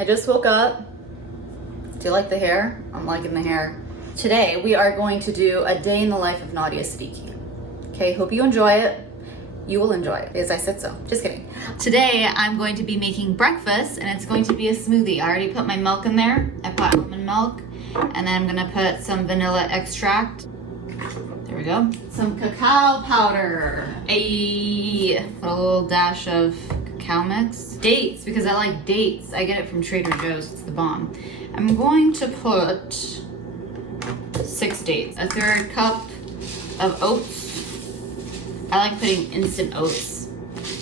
I just woke up. Do you like the hair? I'm liking the hair. Today we are going to do a day in the life of Nadia Siddiqui. Okay, hope you enjoy it. You will enjoy it, as I said so. Just kidding. Today I'm going to be making breakfast and it's going to be a smoothie. I already put my milk in there. I put almond milk and then I'm gonna put some vanilla extract. There we go. Some cacao powder. Put a little dash of cacao mix. Dates, because I like dates. I get it from Trader Joe's, it's the bomb. I'm going to put 6 dates. A 1/3 cup of oats. I like putting instant oats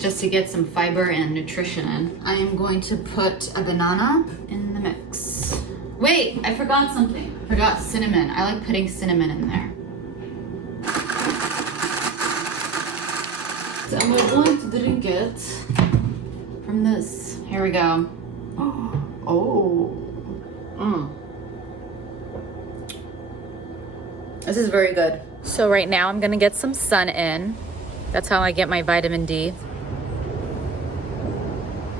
just to get some fiber and nutrition in. I am going to put a banana in the mix. Wait, I forgot something. I forgot cinnamon. I like putting cinnamon in there. So we're going to drink it from this. Here we go. Oh. This is very good. So right now I'm gonna get some sun in. That's how I get my vitamin D.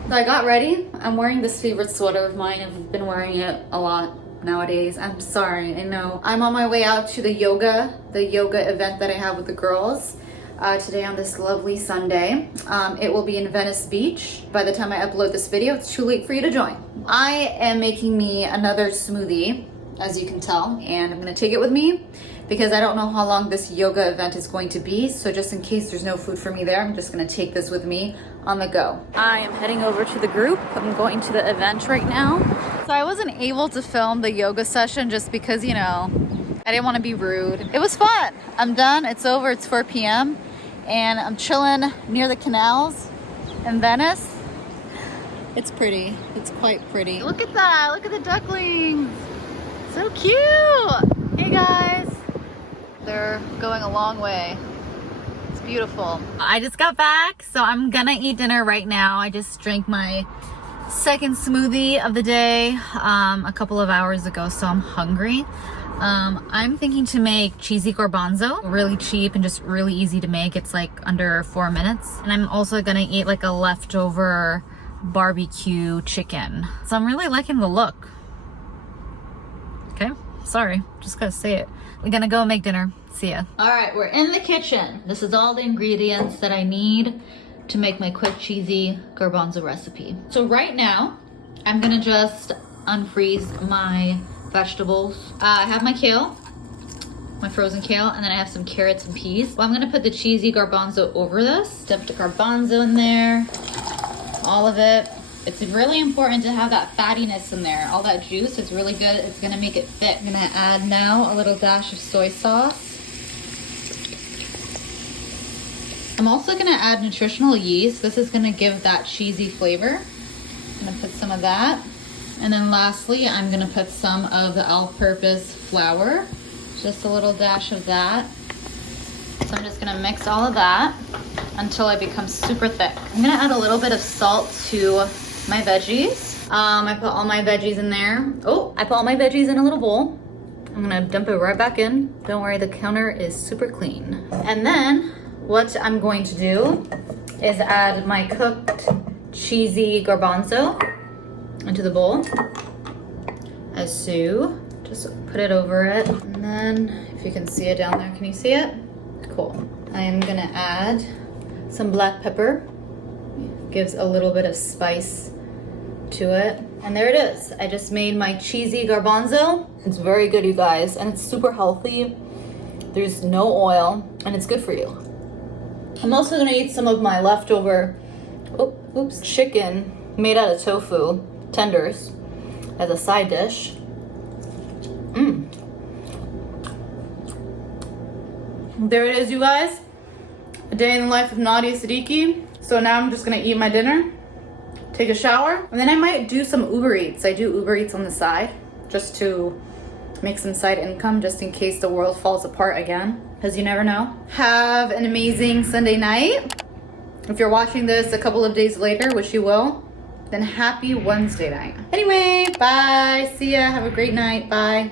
So I got ready. I'm wearing this favorite sweater of mine. I've been wearing it a lot nowadays. I'm sorry, I know. I'm on my way out to the yoga event that I have with the girls today on this lovely Sunday. It will be in Venice Beach. By the time I upload this video, it's too late for you to join. I am making me another smoothie, as you can tell, and I'm gonna take it with me because I don't know how long this yoga event is going to be. So just in case there's no food for me there, I'm just gonna take this with me on the go. I am heading over to the group. I'm going to the event right now. So I wasn't able to film the yoga session just because, you know, I didn't want to be rude. It was fun. I'm done, it's over, it's 4 p.m. and I'm chilling near the canals in Venice. It's pretty, it's quite pretty. Look at that, look at the ducklings. So cute. Hey guys. They're going a long way. It's beautiful. I just got back, so I'm gonna eat dinner right now. I just drank my second smoothie of the day a couple of hours ago, so I'm hungry. I'm thinking to make cheesy garbanzo, really cheap and just really easy to make. It's like under 4 minutes. And I'm also gonna eat like a leftover barbecue chicken. So I'm really liking the look. Okay, sorry, just gotta say it. We're gonna go make dinner. See ya. All right, we're in the kitchen. This is all the ingredients that I need to make my quick cheesy garbanzo recipe. So right now, I'm gonna just unfreeze my vegetables. I have my kale, my frozen kale, and then I have some carrots and peas. Well, I'm gonna put the cheesy garbanzo over this. Dump the garbanzo in there, all of it. It's really important to have that fattiness in there. All that juice is really good. It's gonna make it thick. I'm gonna add now a little dash of soy sauce. I'm also gonna add nutritional yeast. This is gonna give that cheesy flavor. I'm gonna put some of that. And then lastly, I'm gonna put some of the all-purpose flour. Just a little dash of that. So I'm just gonna mix all of that until it becomes super thick. I'm gonna add a little bit of salt to my veggies. I put all my veggies in there. Oh, I put all my veggies in a little bowl. I'm gonna dump it right back in. Don't worry, the counter is super clean. And then what I'm going to do is add my cooked cheesy garbanzo into the bowl. As so, just put it over it. And then if you can see it down there, can you see it? Cool. I am gonna add some black pepper. Gives a little bit of spice to it. And there it is. I just made my cheesy garbanzo. It's very good, you guys, and it's super healthy. There's no oil, and it's good for you. I'm also gonna eat some of my leftover chicken made out of tofu tenders as a side dish. There it is, you guys. A day in the life of Nadia Siddiqui. So now I'm just gonna eat my dinner, take a shower, and then I might do some Uber Eats. I do Uber Eats on the side just to make some side income just in case the world falls apart again, because you never know. Have an amazing Sunday night. If you're watching this a couple of days later, which you will, then happy Wednesday night. Anyway, bye, see ya, have a great night, bye.